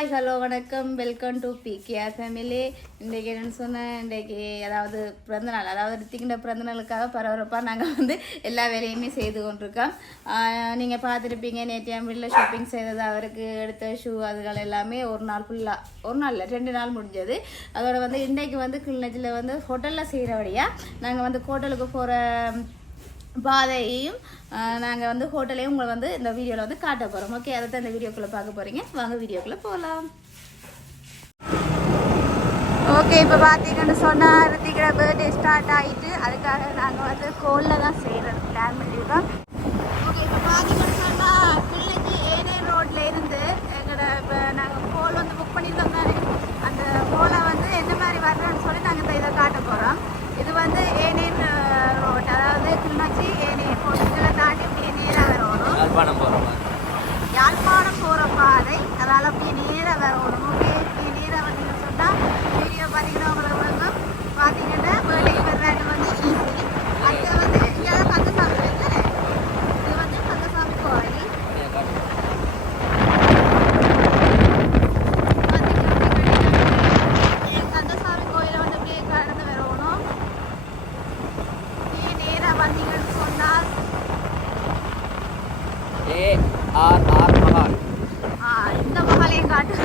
Hi hello வணக்கம் welcome to PKR family. இன்றைக்கி என்னென்னு சொன்னேன், இன்றைக்கி அதாவது பிறந்தநாள், அதாவது ரித்திக்கின்ற பிறந்தநாளுக்காக பரபரப்பாக நாங்கள் வந்து எல்லா வேலையுமே செய்து கொண்டிருக்கோம். நீங்கள் பார்த்துருப்பீங்க, நேற்று என் வீட்டில் ஷாப்பிங் செய்தது, அவருக்கு எடுத்த ஷூ அதுகள் எல்லாமே ஒரு நாள் ஃபுல்லாக, ஒரு நாள் இல்லை 2 நாள் முடிஞ்சது. அதோட வந்து இன்றைக்கு வந்து கிளிநொச்சியில் வந்து ஹோட்டலில் செய்கிறபடியாக நாங்கள் வந்து ஹோட்டலுக்கு போகிற பாதையையும் நாங்கள் வந்து ஹோட்டலையும் உங்களை வந்து இந்த வீடியோவில் வந்து காட்ட போகிறோம். ஓகே, அதை தான் இந்த வீடியோக்குள்ளே பார்க்க போகிறீங்க. வாங்க வீடியோக்குள்ளே போகலாம். ஓகே, இப்போ பார்த்தீங்கன்னு சொன்னால் ரித்திக்கிற பர்த்டே ஸ்டார்ட் ஆகிட்டு அதுக்காக நாங்கள் வந்து கோலில் தான் செய்கிறது பிளான் பண்ணியிருக்கோம். ஓகே, இப்போ பார்த்தீங்கன்னு சொன்னால் கிளிநொச்சி ஏனேன் ரோட்டில் இருந்து எங்களோட இப்போ நாங்கள் கோல் வந்து புக் பண்ணியிருந்தோம் தானே, அந்த கோலை வந்து எந்த மாதிரி வர்றோன்னு சொல்லி நாங்கள் இப்போ இதை காட்ட போகிறோம். இது வந்து ஏனேன் ரோட், அதாவது கிளிநொச்சி ஏனேன் ஹோட்டலை தாண்டி அப்படியே நேராக வரணும். யாழ்ப்பாணம் போகிற பாதை, அதால் அப்படியே நேராக வரணும். ஓகே, அப்படியே நேராக வந்தீங்கன்னு சொன்னால் வீடியோ பார்த்தீங்கன்னா உங்களுக்கு பார்த்தீங்கன்னா வேலைக்கு வர்றாங்க வந்து ஈஸி. அடுத்து வந்து இங்கே கந்தசாமி கோயில், இது வந்து கந்தசாமி கோயில். கந்தசாமி கோயிலை வந்து அப்படியே கடந்து வரணும். அப்படியே நேராக வந்தீங்கன்னு சொன்னால் மஹால், இந்த மஹாலையும் காட்டு.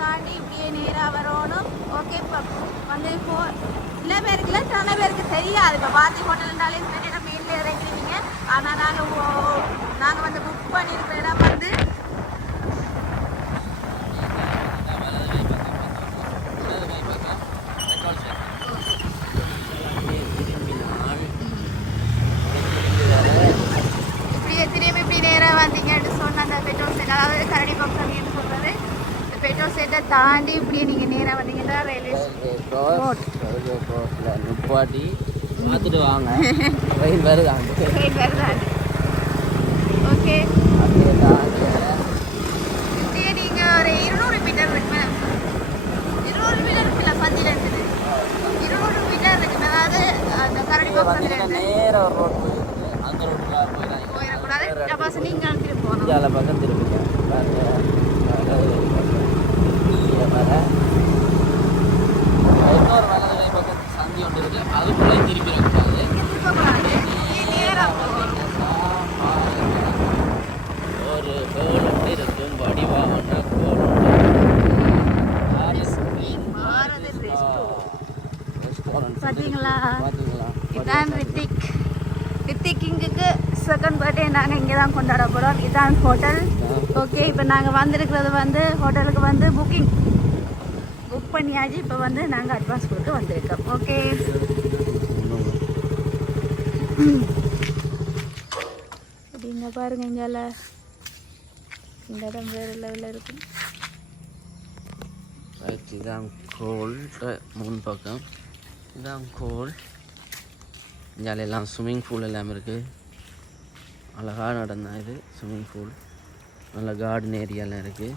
தாண்டி இப்படியே நேராக வரணும். ஓகே, இப்போ வந்து சில பேருக்கு இல்லை, சில பேருக்கு தெரியாது. இப்போ பாத்தி ஹோட்டல்னாலே நிறைய மெயின்ல இறங்கிடுவீங்க. ஆனால் நாங்கள் வந்து புக் பண்ணியிருக்கிற இடம் வந்து இப்படியே திரும்பி இப்படி நேராக வந்தீங்கன்னு சொன்ன அந்த பெட்ரோல் ஸ்டேஷன், அதாவது கரடி பக்கம் சொல்கிறது, பெட்ரோல் ஸ்டேட்டை தாண்டி இப்படியே நீங்கள் நேராக வந்தீங்கன்னா ரயில்வே ரோட் நிப்பாட்டி பார்த்துட்டு வாங்க. ட்ரெயின் வருதாங்க, ட்ரெயின் வருதாங்க. ஓகே, இப்படியே நீங்கள் ஒரு 200 மீட்டர் இருக்கு, 200 மீட்டர் இருக்குல்ல, பந்திலேருந்து 200 மீட்டர் இருக்குது. அதாவது அந்த கரடி பக்கத்துலேருந்து நேராக ஒரு ரோட் போயிருக்கு, அந்த ரோட்டுக்குள்ளார போயிடக்கூடாது. டபாஸ் நீங்கள் திருப்பி போகணும், இந்தியாவில் பக்கம் திருப்பிங்க. இன்னொரு வலது கை பக்கம் சந்தி ஒன்று இருக்கு, அதுக்குள்ளே திருப்பி இருக்கக்கூடாது. ஒரு கோல் ஒன்று இருக்கும், வடிவான கோல் பார்த்தீங்களா? இதான் ரித்திக் கிங்குக்கு செகண்ட் பர்த்டே நாங்கள் இங்கே தான் கொண்டாட போகிறோம். இதான் ஹோட்டல். ஓகே, இப்போ நாங்கள் வந்திருக்கிறது வந்து ஹோட்டலுக்கு வந்து புக் பண்ணியாச்சு. இப்போ வந்து நாங்கள் அட்வான்ஸ் கொடுத்து வந்திருக்கோம். ஓகே, அப்படிங்க பாருங்க, இங்கால இந்த இடம் வேறு லெவலில் இருக்கும். இதுதான் கோல் முன்பக்கம், இதுதான் கோல். இங்கால எல்லாம் ஸ்விம்மிங் பூல் எல்லாம் இருக்குது. அழகாக நடந்தா இது ஸ்விம்மிங் பூல், நல்ல கார்டன் ஏரியாலாம் இருக்குது.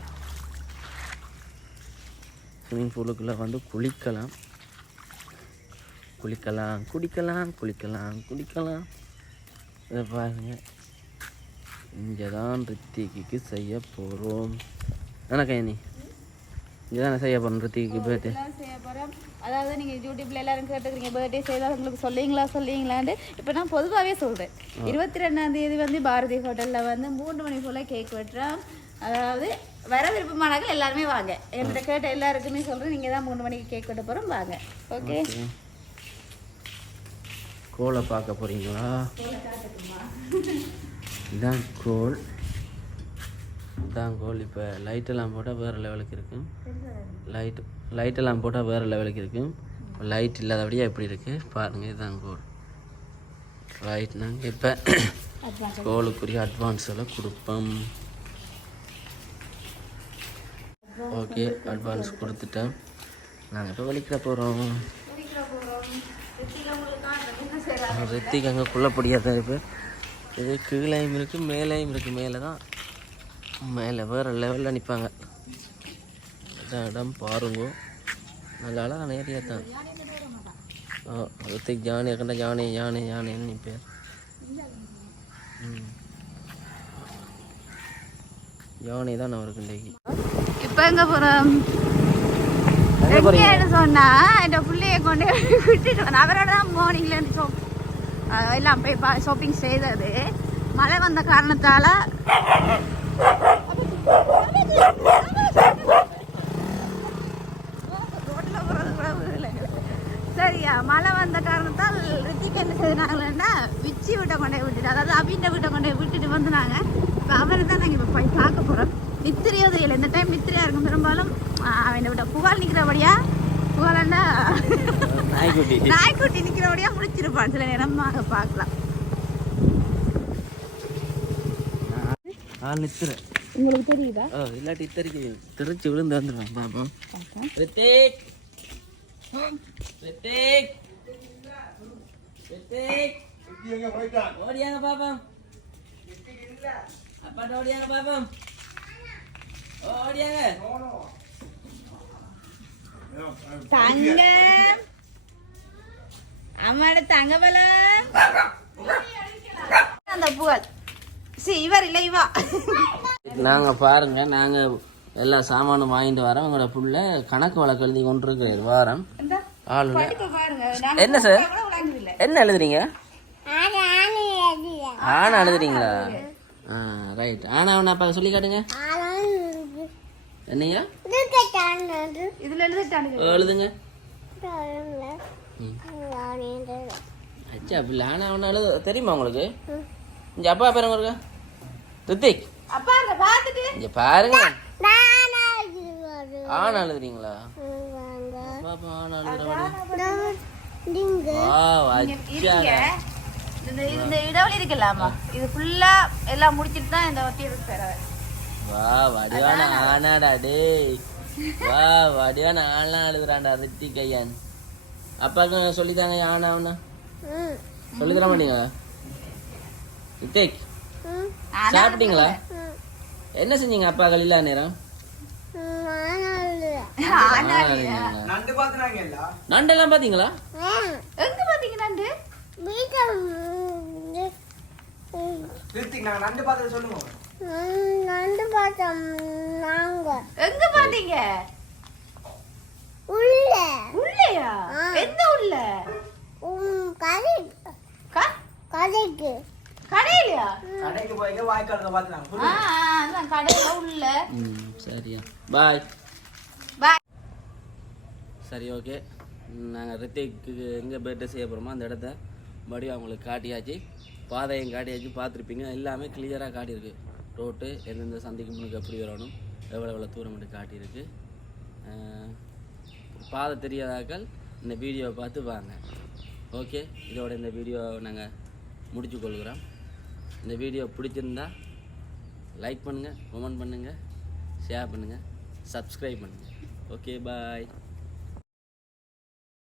ஸ்விம்மிங் பூலுக்குள்ளே வந்து குளிக்கலாம், குடிக்கலாம். இதை பாருங்க, இங்கே தான் ரித்திக்கு செய்ய போகிறோம். எனக்கு நீ இங்கே தானே செய்ய போகிறோம் ரித்திக்கு பர்த்டே செய்ய போகிறோம். அதாவது நீங்கள் யூடியூப்பில் எல்லாரும் கேட்டுக்கிறீங்க பர்த்டே செய்தால் உங்களுக்கு சொல்லிங்களான்ட்டு. இப்போ நான் பொதுவாகவே சொல்கிறேன், 22ஆம் தேதி வந்து பாரதி ஹோட்டலில் வந்து 3 மணி போல் கேக் வெட்டுறோம். அதாவது வர விருப்பமானார்கள் எல்லாருமே வாங்க. என்கிட்ட கேட்ட எல்லாருக்குமே சொல்கிறேன், நீங்கள் தான் 3 மணிக்கு கேக் வெட்ட போகிறோம், வாங்க. ஓகே, கோலை பார்க்க போகிறீங்களா? இதான் கோல். இப்போ லைட்டெல்லாம் போட்டால் வேறு லெவலுக்கு இருக்கும். லைட்டெல்லாம் போட்டால் வேறு லெவலுக்கு இருக்கும். லைட் இல்லாதபடியாக எப்படி இருக்குது பாருங்கள். இதுதான் கோல். ரைட், நாங்கள் இப்போ கோலுக்குரிய அட்வான்ஸ் எல்லாம் கொடுப்போம். ஓகே, அட்வான்ஸ் கொடுத்துட்டேன். நாங்கள் இப்போ வலிக்கிற போகிறோம். ரித்திக் அங்கே குள்ளப்படியாக தான் இப்போ. இது கீழையும் இருக்குது, மேலேயும் இருக்குது. மேலே தான், மேலே வேறு லெவலில் நிற்பாங்க. இடம் பாருங்க, நல்ல அழகான ஏரியா தான். ரித்திக் ஜானியை கண்ட ஜானி ஜானி ஜானின்னு நிற்பேன். ஜானி தான் அவருக்கு இன்றைக்கு. இப்போ எங்கே போகிறோம் சொன்னா இந்த பிள்ளைய கொண்டு விட்டுட்டு வந்தேன். அவரோட தான் மார்னிங்லேருந்து எல்லாம் போய் ஷாப்பிங் செய்தது. மழை வந்த காரணத்தால் சரியா, மழை வந்த காரணத்தால் ரித்திக் என்ன செய்தாங்கன்னா விச்சி வீட்டை கொண்டே விட்டுட்டு, அதாவது அபின்ற வீட்டை கொண்டே விட்டுட்டு வந்துனாங்க. இப்போ அவரை தான் நாங்கள் இப்போ போய் பார்க்க போகிறோம். நித்திரையோ தெரியல, இந்த டைம் நித்திரையா இருக்கும். பெரும்பாலும் அவனை விட புகால் நிற்கிறபடியா, புகாலண்டா நாய்க்குட்டி நிற்கிறபடியா முடிச்சிருப்பான். சில நேரம் நாங்கள் பார்க்கலாம். உங்களுக்கு தெரியுதா? இல்லாட்டி திருச்சி விழுந்து வந்துடுவேன். பாப்போம். ரித்திக் ரித்திக் ரித்திக் ஓடியாங்க பாப்போம். அப்பாட்ட ஓடியாங்க பாப்போம். ஓடியாங்க. தங்க அம்மாட தங்க பலம் அந்த புகழ். சரி, இவர் இல்லை, இவா. நாங்கள் பாருங்க, நாங்கள் எல்லா சாமானும் வாங்கிட்டு வரோம். உங்களோட புள்ள கணக்கு வழக்கு எழுதி கொண்டு இருக்கிற வாரம் ஆளுங்க. என்ன சார், என்ன எழுதுறீங்க? ஆனா எழுதுறீங்களா? ரைட். ஆனா அவனை அப்பா சொல்லி காட்டுங்க. என்னையா இதுல எழுதுங்க. அச்சா பிள்ளை. ஆனா அவனை எழுது தெரியுமா உங்களுக்கு? இங்க அப்பா பாருங்க இருக்கா ரித்திக், இங்க பாருங்க. ஆனா எழுதுறீங்களா? பாப்பா ஆனா எழுதுறா. இந்த இடவெளி இருக்கலாமா, இது ஃபுல்லா எல்லாம் முடிச்சிட்டு தான் இந்த ஒட்டி இருக்கு. வா வடிவான ஆனாடா டேய். வா வடிவான ஆனா எழுதுறான்டா ரித்திக் ஐயன். அப்பாவுக்கு சொல்லித்தாங்க ஆனா அவனா சொல்லி தர மாட்டீங்க? ரித்திக் சாப்பிட்டீங்களா? என்ன செஞ்சீங்க அப்பா கலிலா நேரம்? நண்டெல்லாம் பாத்தீங்களா? எங்க பாத்தீங்க நண்டு? எங்க பாத்தீங்க? உள்ளயா? எந்த உள்ள? கடையிலயா? கடைக்கு போய் வாய்க்கால்ல பாத்துறாங்க. கடையில உள்ள. சரியா, பாய் பாய். சரி, ஓகே. நாங்கள் ரித்திக்கு எங்கே பர்த்டே செய்ய போகிறோமோ அந்த இடத்த மறுபடியும் அவங்களுக்கு காட்டியாச்சு. பாதையும் காட்டியாச்சு, பார்த்துருப்பீங்க. எல்லாமே கிளியராக காட்டியிருக்கு. ரோட்டு எந்தெந்த சந்திக்கு முன்னுக்கு எப்படி வரணும், எவ்வளோ தூரம் மட்டும் காட்டியிருக்கு. பாதை தெரியாதாக்கள் இந்த வீடியோவை பார்த்து வாங்க. ஓகே, இதோட இந்த வீடியோவை நாங்கள் முடிச்சு கொள்கிறோம். இந்த வீடியோ பிடிச்சிருந்தா லைக் பண்ணுங்கள், கமெண்ட் பண்ணுங்கள், ஷேர் பண்ணுங்கள், சப்ஸ்கிரைப் பண்ணுங்கள். ஓகே, பாய்.